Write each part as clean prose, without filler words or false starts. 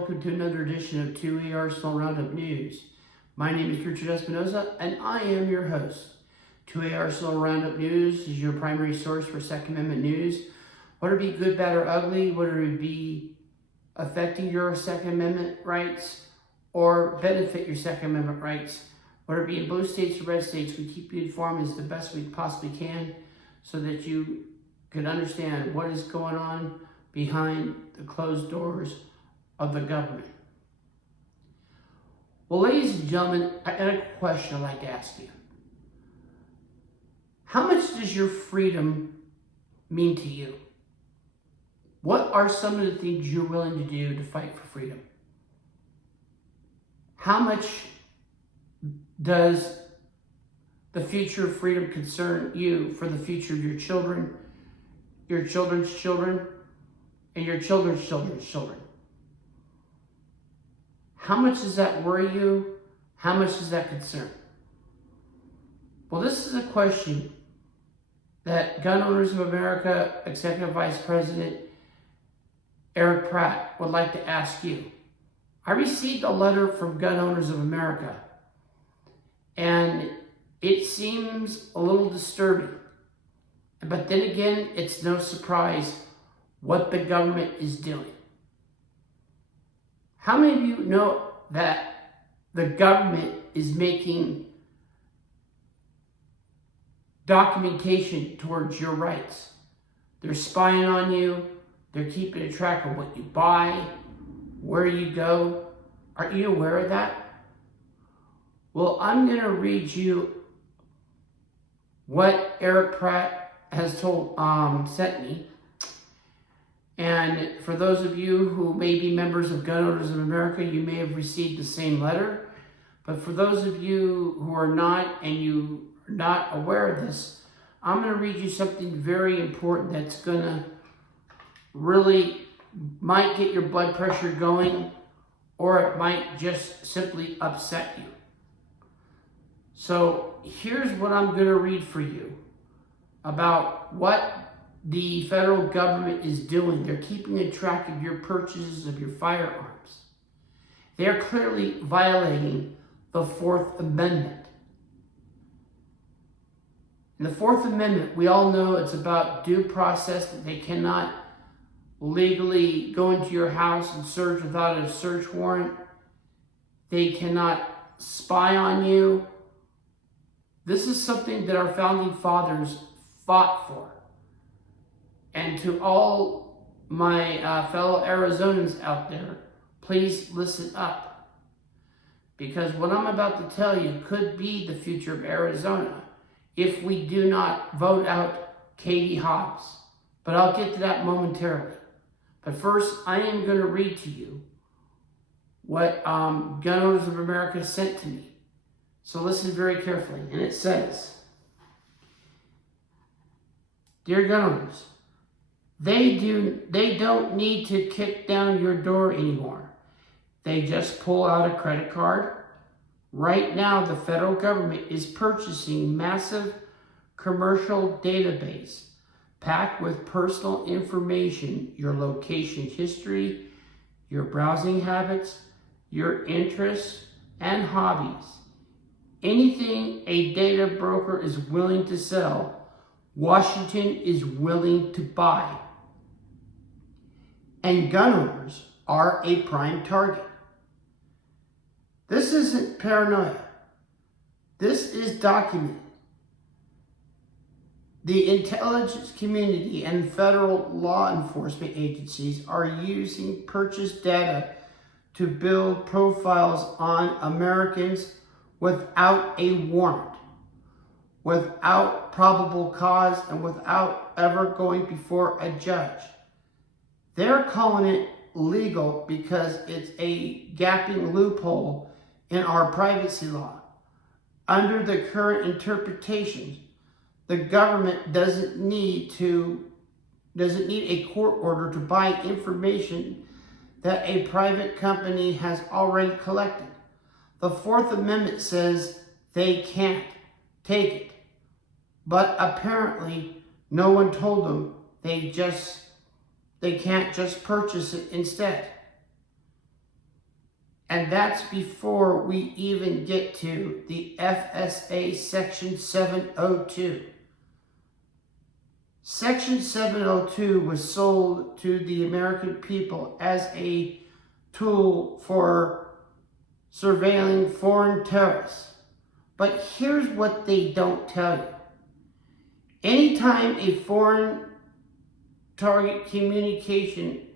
welcome to another edition of 2E Arsenal Roundup News. My name is Richard Espinoza, and I am your host. 2A Arsenal Roundup News is your primary source for Second Amendment news. Whether it be good, bad, or ugly, whether it be affecting your Second Amendment rights or benefit your Second Amendment rights, whether it be in blue states or red states, we keep you informed as the best we possibly can so that you can understand what is going on behind the closed doors of the government. Well, ladies and gentlemen, I got a question I'd like to ask you. How much does your freedom mean to you? What are some of the things you're willing to do to fight for freedom? How much does the future of freedom concern you for the future of your children, your children's children, and your children's children's children? How much does that worry you? How much does that concern? Well, this is a question that Gun Owners of America Executive Vice President Eric Pratt would like to ask you. I received a letter from Gun Owners of America, and it seems a little disturbing. But then again, it's no surprise what the government is doing. How many of you know that the government is making documentation towards your rights? They're spying on you. They're keeping a track of what you buy, where you go. Are you aware of that? Well, I'm going to read you what Eric Pratt has sent me. And for those of you who may be members of Gun Owners of America, you may have received the same letter. But for those of you who are not and you are not aware of this, I'm going to read you something very important that's going to really might get your blood pressure going, or it might just simply upset you. So here's what I'm going to read for you about what the federal government is doing. They're keeping a track of your purchases of your firearms. They're clearly violating the Fourth Amendment. In the Fourth Amendment, we all know it's about due process, that they cannot legally go into your house and search without a search warrant. They cannot spy on you. This is something that our founding fathers fought for. And to all my fellow Arizonans out there, please listen up. Because what I'm about to tell you could be the future of Arizona if we do not vote out Katie Hobbs. But I'll get to that momentarily. But first, I am going to read to you what Gun Owners of America sent to me. So listen very carefully. And it says, Dear Gun Owners, they don't need to kick down your door anymore. They just pull out a credit card. Right now, the federal government is purchasing massive commercial database packed with personal information, your location history, your browsing habits, your interests and hobbies. Anything a data broker is willing to sell, Washington is willing to buy. And gun owners are a prime target. This isn't paranoia. This is documented. The intelligence community and federal law enforcement agencies are using purchase data to build profiles on Americans without a warrant, without probable cause, and without ever going before a judge. They're calling it legal because it's a gaping loophole in our privacy law. Under the current interpretations, the government doesn't need a court order to buy information that a private company has already collected. The Fourth Amendment says they can't take it. But apparently, no one told them they can't just purchase it instead. And that's before we even get to the FSA Section 702. Section 702 was sold to the American people as a tool for surveilling foreign terrorists. But here's what they don't tell you. Anytime a foreign target communication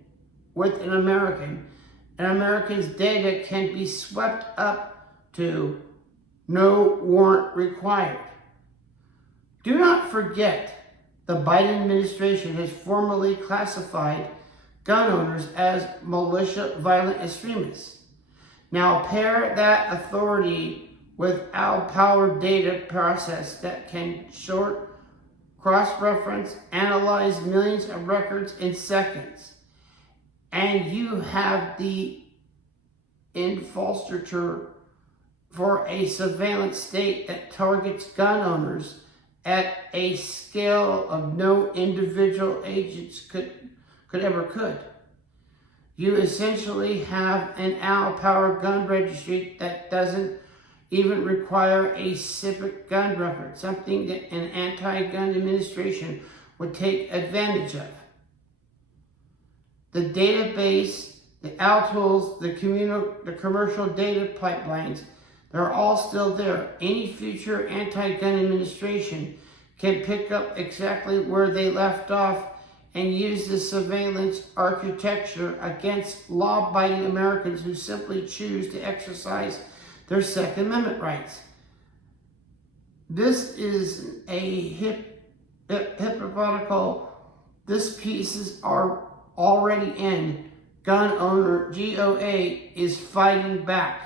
with an American's data can be swept up to no warrant required. Do not forget, the Biden administration has formally classified gun owners as militia violent extremists. Now pair that authority with our-powered data process that can sort, cross-reference, analyze millions of records in seconds, and you have the infrastructure for a surveillance state that targets gun owners at a scale of no individual agents could. You essentially have an hour-powered gun registry that doesn't even require a civic gun record, something that an anti-gun administration would take advantage of. The database, the OWL tools, the commercial data pipelines, they're all still there. Any future anti-gun administration can pick up exactly where they left off and use the surveillance architecture against law-abiding Americans who simply choose to exercise their Second Amendment rights. This is a hypothetical. These pieces are already in. Gun owner GOA is fighting back.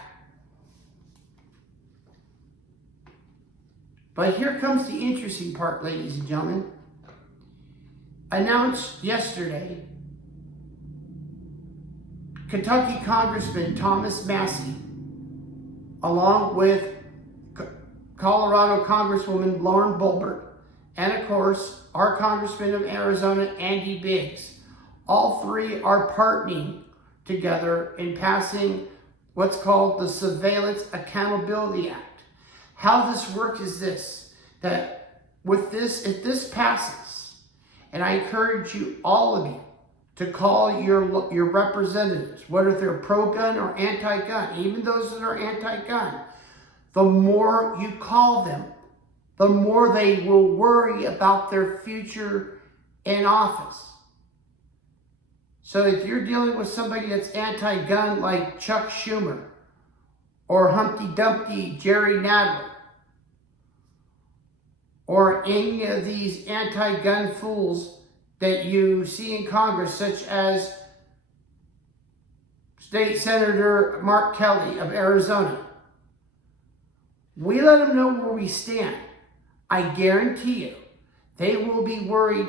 But here comes the interesting part, ladies and gentlemen. Announced yesterday, Kentucky Congressman Thomas Massie, along with Colorado Congresswoman Lauren Boebert, and of course, our Congressman of Arizona, Andy Biggs, all three are partnering together in passing what's called the Surveillance Accountability Act. How this works is this, that with this, if this passes, and I encourage you, all of you, to call your representatives, whether they're pro-gun or anti-gun, even those that are anti-gun, the more you call them, the more they will worry about their future in office. So if you're dealing with somebody that's anti-gun like Chuck Schumer or Humpty Dumpty Jerry Nadler or any of these anti-gun fools that you see in Congress, such as State Senator Mark Kelly of Arizona, we let them know where we stand. I guarantee you, they will be worried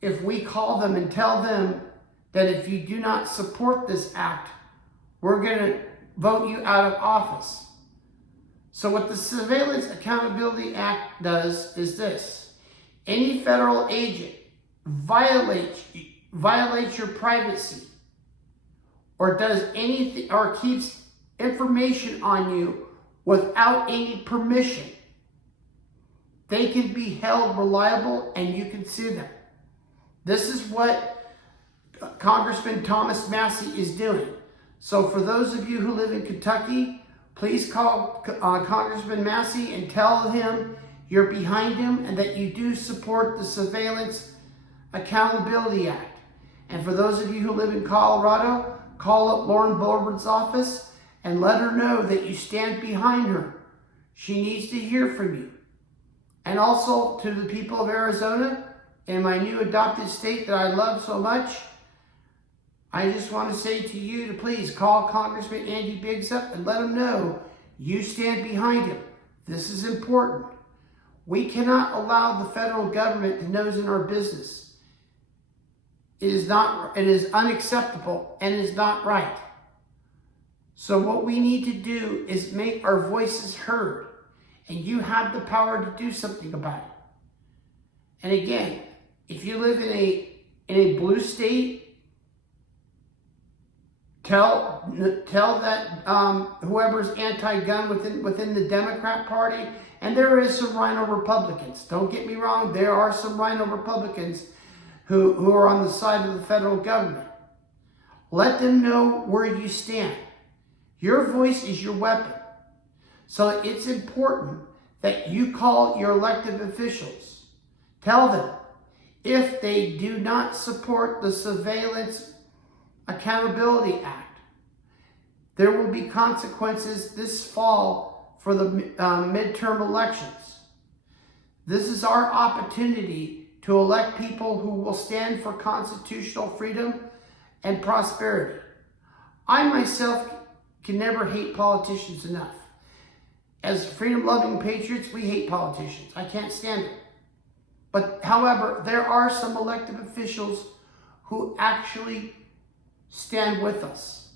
if we call them and tell them that if you do not support this act, we're going to vote you out of office. So what the Surveillance Accountability Act does is this. Any federal agent violates your privacy or does anything or keeps information on you without any permission, they can be held reliable and you can sue them. This is what Congressman Thomas Massie is doing. So for those of you who live in Kentucky, please call Congressman Massie and tell him you're behind him and that you do support the Surveillance Accountability Act. And for those of you who live in Colorado, call up Lauren Boebert's office and let her know that you stand behind her. She needs to hear from you. And also to the people of Arizona, in my new adopted state that I love so much, I just want to say to you to please call Congressman Andy Biggs up and let him know you stand behind him. This is important. We cannot allow the federal government to nose in our business. It is unacceptable and is not right. So what we need to do is make our voices heard, and you have the power to do something about it. And again, if you live in a blue state, Tell that whoever's anti-gun within the Democrat Party, and there is some rhino Republicans. Don't get me wrong, there are some rhino Republicans who are on the side of the federal government. Let them know where you stand. Your voice is your weapon. So it's important that you call your elected officials. Tell them if they do not support the Surveillance Accountability Act, there will be consequences this fall for the midterm elections. This is our opportunity to elect people who will stand for constitutional freedom and prosperity. I myself can never hate politicians enough. As freedom-loving patriots, we hate politicians. I can't stand it. But however, there are some elected officials who actually stand with us.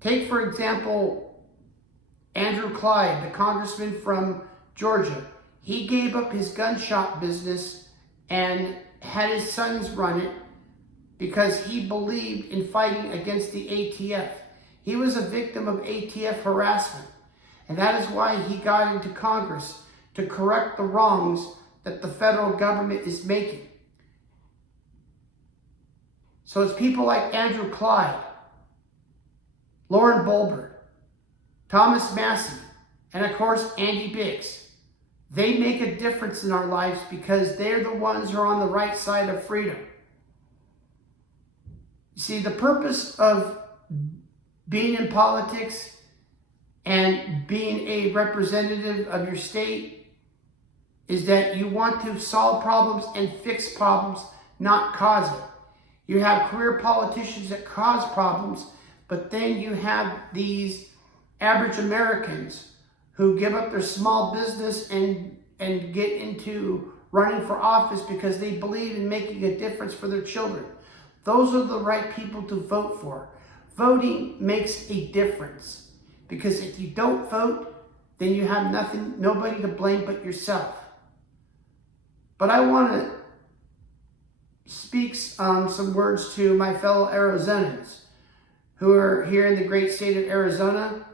Take, for example, Andrew Clyde, the congressman from Georgia. He gave up his gun shop business and had his sons run it because he believed in fighting against the ATF. He was a victim of ATF harassment, and that is why he got into Congress to correct the wrongs that the federal government is making. So it's people like Andrew Clyde, Lauren Boebert, Thomas Massey, and of course Andy Biggs. They make a difference in our lives because they're the ones who are on the right side of freedom. You see, the purpose of being in politics and being a representative of your state is that you want to solve problems and fix problems, not cause it. You have career politicians that cause problems, but then you have these average Americans who give up their small business and get into running for office because they believe in making a difference for their children. Those are the right people to vote for. Voting makes a difference because if you don't vote, then you have nobody to blame but yourself. But I want to speak some words to my fellow Arizonans who are here in the great state of Arizona.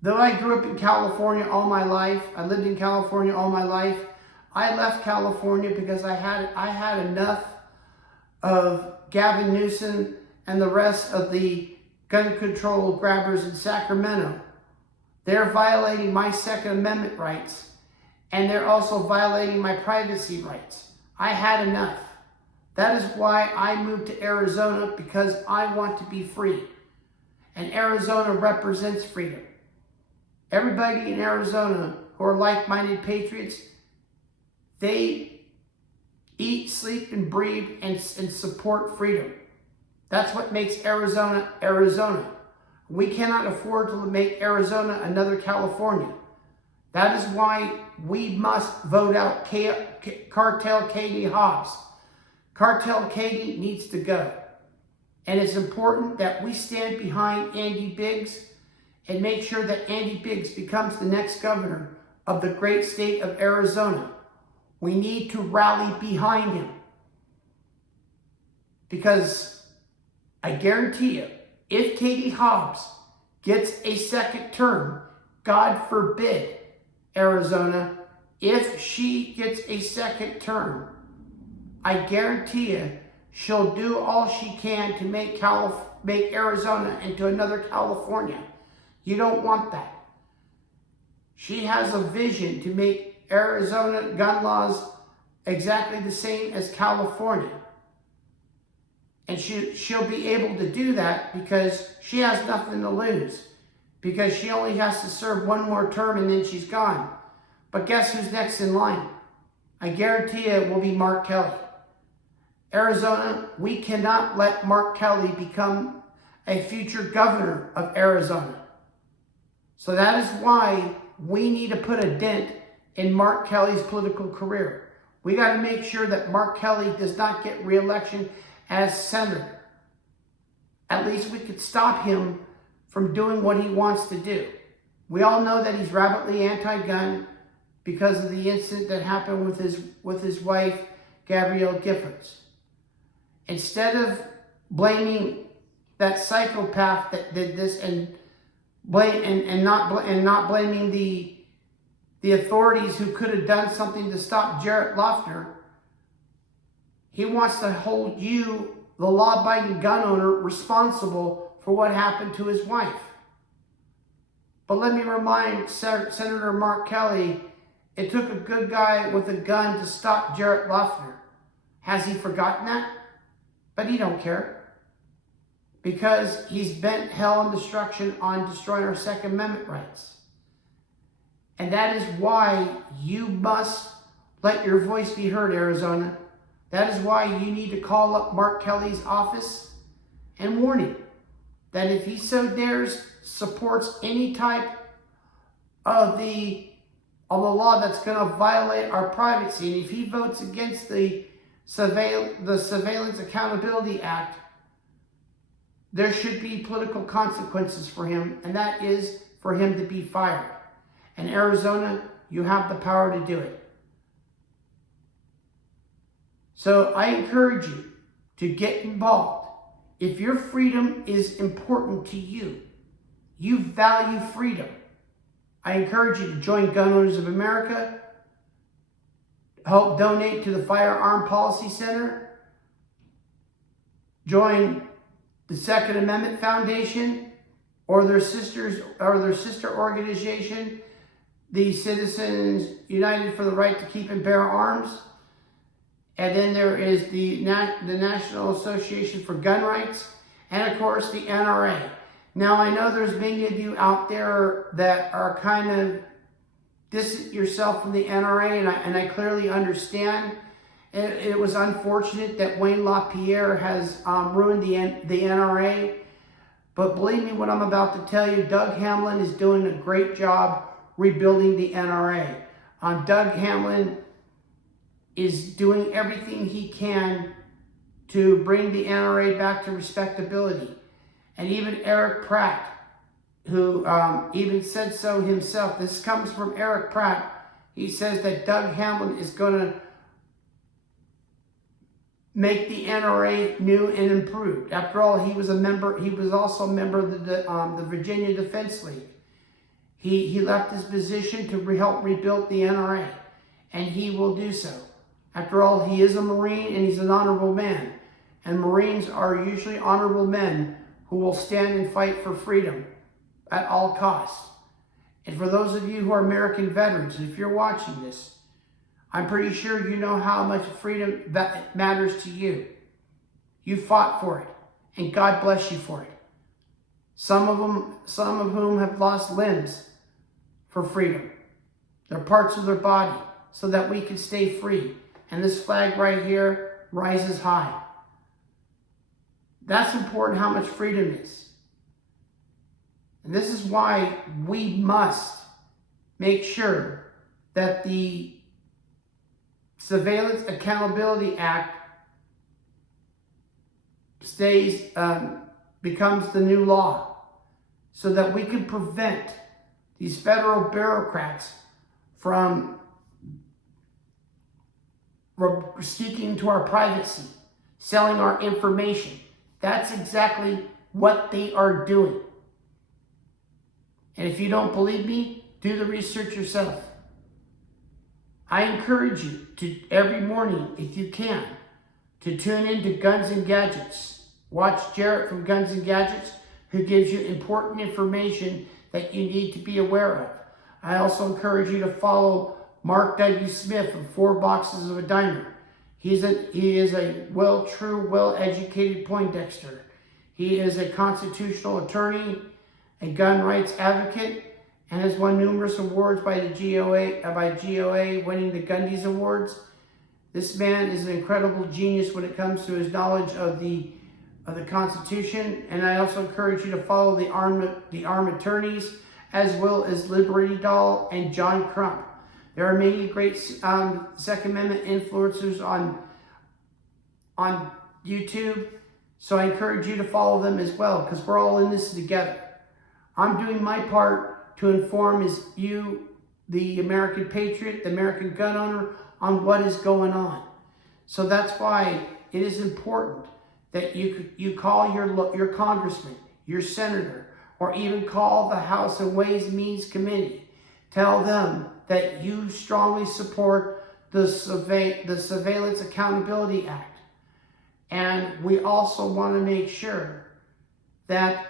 Though I grew up in California all my life, I lived in California all my life, I left California because I had enough of Gavin Newsom and the rest of the gun control grabbers in Sacramento. They're violating my Second Amendment rights, and they're also violating my privacy rights. I had enough. That is why I moved to Arizona, because I want to be free. And Arizona represents freedom. Everybody in Arizona who are like-minded patriots, they eat, sleep, and breathe and support freedom. That's what makes Arizona, Arizona. We cannot afford to make Arizona another California. That is why we must vote out Cartel Katie Hobbs. Cartel Katie needs to go. And it's important that we stand behind Andy Biggs and make sure that Andy Biggs becomes the next governor of the great state of Arizona. We need to rally behind him. Because I guarantee you, if Katie Hobbs gets a second term, God forbid, Arizona, if she gets a second term, I guarantee you she'll do all she can to make Arizona into another California. You don't want that. She has a vision to make Arizona gun laws exactly the same as California. And she'll be able to do that because she has nothing to lose. Because she only has to serve one more term and then she's gone. But guess who's next in line? I guarantee you it will be Mark Kelly. Arizona, we cannot let Mark Kelly become a future governor of Arizona. So that is why we need to put a dent in Mark Kelly's political career. We got to make sure that Mark Kelly does not get re-election as senator. At least we could stop him from doing what he wants to do. We all know that he's rabidly anti-gun because of the incident that happened with his wife, Gabrielle Giffords. Instead of blaming that psychopath that did this, and not blaming the authorities who could have done something to stop Jared Loughner. He wants to hold you, the law-abiding gun owner, responsible for what happened to his wife. But let me remind Senator Mark Kelly, it took a good guy with a gun to stop Jared Loughner. Has he forgotten that? But he don't care. Because he's bent hell and destruction on destroying our Second Amendment rights. And that is why you must let your voice be heard, Arizona. That is why you need to call up Mark Kelly's office and warn him that if he so dares supports any type of the law that's going to violate our privacy, and if he votes against the Surveillance Accountability Act, there should be political consequences for him, and that is for him to be fired. And Arizona, you have the power to do it. So I encourage you to get involved. If your freedom is important to you, you value freedom, I encourage you to join Gun Owners of America, help donate to the Firearm Policy Center, join the Second Amendment Foundation, or their sister organization, the Citizens United for the Right to Keep and Bear Arms. And then there is the National Association for Gun Rights, and of course the NRA. Now I know there's many of you out there that are kind of distance yourself from the NRA, and I clearly understand. It was unfortunate that Wayne LaPierre has ruined the NRA. But believe me what I'm about to tell you, Doug Hamlin is doing a great job rebuilding the NRA. Doug Hamlin is doing everything he can to bring the NRA back to respectability. And even Eric Pratt, who even said so himself. This comes from Eric Pratt. He says that Doug Hamlin is going to make the NRA new and improved. After all, he was also a member of the Virginia Defense League. He left his position to help rebuild the NRA, and he will do so. After all, he is a Marine and he's an honorable man. And Marines are usually honorable men who will stand and fight for freedom at all costs. And for those of you who are American veterans, if you're watching this, I'm pretty sure you know how much freedom that matters to you. You fought for it, and God bless you for it. Some of whom have lost limbs for freedom. They're parts of their body so that we can stay free. And this flag right here rises high. That's important, how much freedom is. And this is why we must make sure that the Surveillance Accountability Act becomes the new law, so that we can prevent these federal bureaucrats from seeking into our privacy, selling our information. That's exactly what they are doing. And if you don't believe me, do the research yourself. I encourage you to, every morning, if you can, to tune into Guns and Gadgets. Watch Jarrett from Guns and Gadgets, who gives you important information that you need to be aware of. I also encourage you to follow Mark W. Smith of 4 Boxes of a Dimer. He is a well-educated Poindexter. He is a constitutional attorney, a gun rights advocate, and has won numerous awards by the GOA, winning the Gundy's Awards. This man is an incredible genius when it comes to his knowledge of the Constitution. And I also encourage you to follow the armed attorneys, as well as Liberty Doll and John Crump. There are many great Second Amendment influencers on YouTube, so I encourage you to follow them as well, because we're all in this together. I'm doing my part to inform you, the American patriot, the American gun owner, on what is going on. So that's why it is important that you call your congressman, your senator, or even call the House and Ways and Means Committee. Tell them that you strongly support the Surveillance Accountability Act. And we also want to make sure that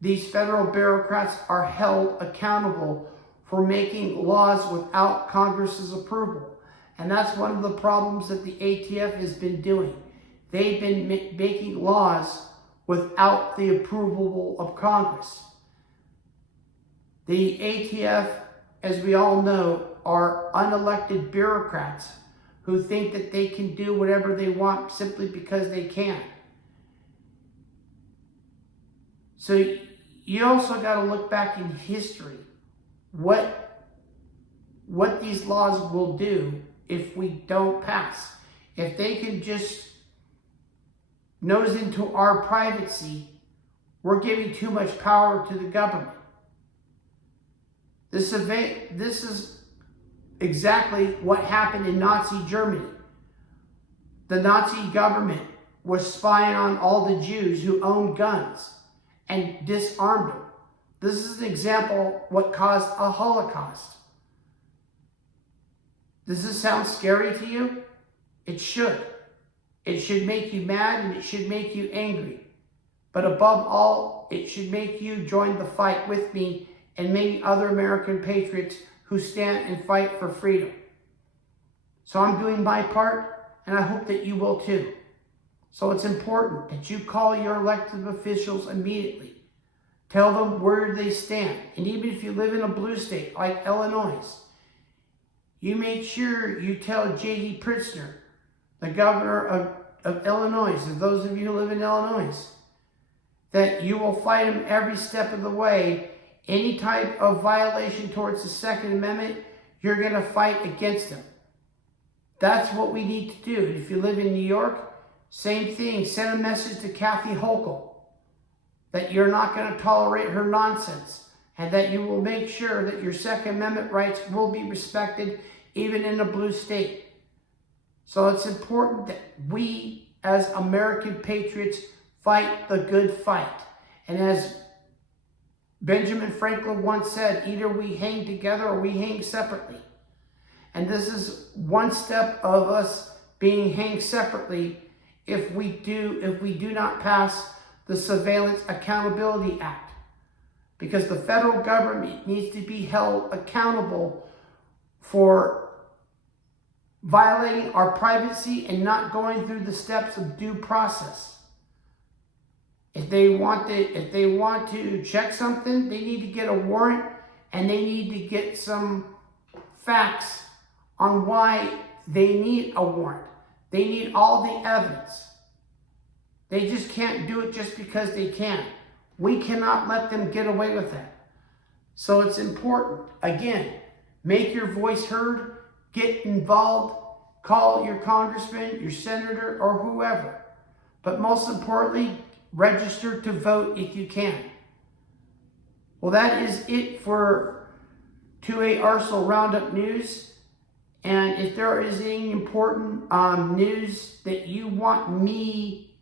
these federal bureaucrats are held accountable for making laws without Congress's approval. And that's one of the problems that the ATF has been doing. They've been making laws without the approval of Congress. The ATF, as we all know, are unelected bureaucrats who think that they can do whatever they want simply because they can. So you also got to look back in history what these laws will do if we don't pass. If they can just nose into our privacy, we're giving too much power to the government. This is exactly what happened in Nazi Germany. The Nazi government was spying on all the Jews who owned guns and disarmed them. This is an example of what caused a Holocaust. Does this sound scary to you? It should. It should make you mad and it should make you angry. But above all, it should make you join the fight with me and many other American patriots who stand and fight for freedom. So I'm doing my part, and I hope that you will too. So it's important that you call your elected officials immediately. Tell them where they stand. And even if you live in a blue state like Illinois, you make sure you tell J.D. Pritzker, the governor of Illinois, and those of you who live in Illinois, that you will fight him every step of the way. Any type of violation towards the Second Amendment, you're going to fight against him. That's what we need to do. If you live in New York, same thing. Send a message to Kathy Hochul that you're not going to tolerate her nonsense and that you will make sure that your Second Amendment rights will be respected even in a blue state. So it's important that we as American patriots fight the good fight. And as Benjamin Franklin once said, either we hang together or we hang separately. And this is one step of us being hanged separately if we do not pass the Surveillance Accountability Act. Because the federal government needs to be held accountable for violating our privacy and not going through the steps of due process. If they want to check something, they need to get a warrant and they need to get some facts on why they need a warrant. They need all the evidence. They just can't do it just because they can. We cannot let them get away with that. So it's important. Again, make your voice heard, get involved, call your congressman, your senator, or whoever. But most importantly, register to vote if you can. Well, that is it for 2A Arsenal Roundup News. And if there is any important news that you want me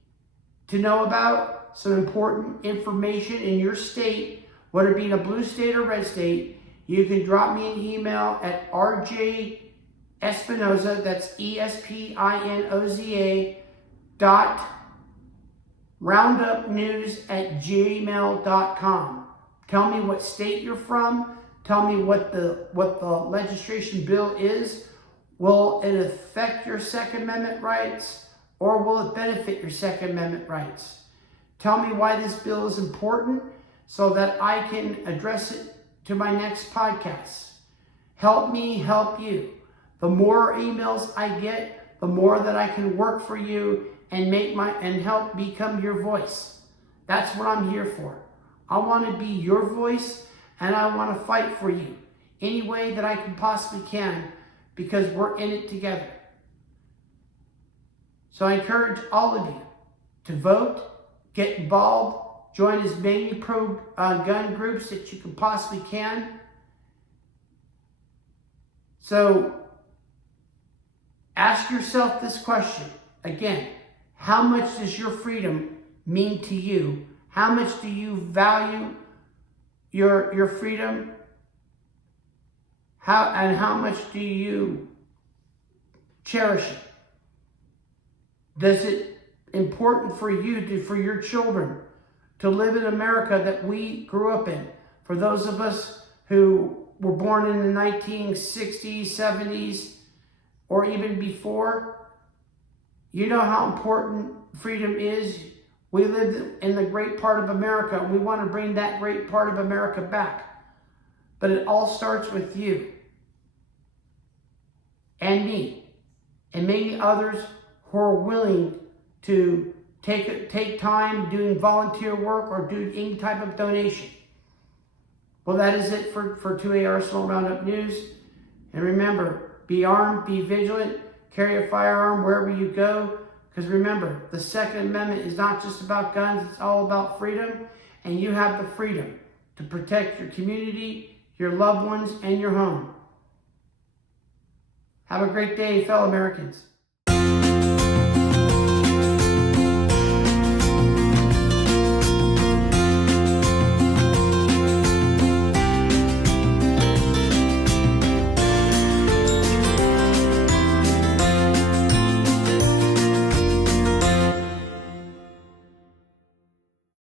to know about, some important information in your state, whether it be in a blue state or red state, you can drop me an email at RJ Espinoza, that's ESPINOZA roundupnews@gmail.com. Tell me what state you're from. Tell me what the legislation bill is. Will it affect your Second Amendment rights or will it benefit your Second Amendment rights? Tell me why this bill is important so that I can address it to my next podcast. Help me help you. The more emails I get, the more that I can work for you and help become your voice. That's what I'm here for. I want to be your voice and I want to fight for you any way that I can possibly can because we're in it together. So I encourage all of you to vote, get involved, join as many pro-gun groups that you can possibly can. So ask yourself this question again. How much does your freedom mean to you? How much do you value your freedom? How much do you cherish it? Does it important for you for your children to live in America that we grew up in? For those of us who were born in the 1960s, 70s, or even before, you know how important freedom is. We lived in the great part of America, and we want to bring that great part of America back. But it all starts with you and me and maybe others who are willing to take time doing volunteer work or do any type of donation. Well, that is it for 2A Arsenal Roundup News. And remember, be armed, be vigilant, carry a firearm wherever you go. Because remember, the Second Amendment is not just about guns, it's all about freedom. And you have the freedom to protect your community, your loved ones, and your home. Have a great day, fellow Americans.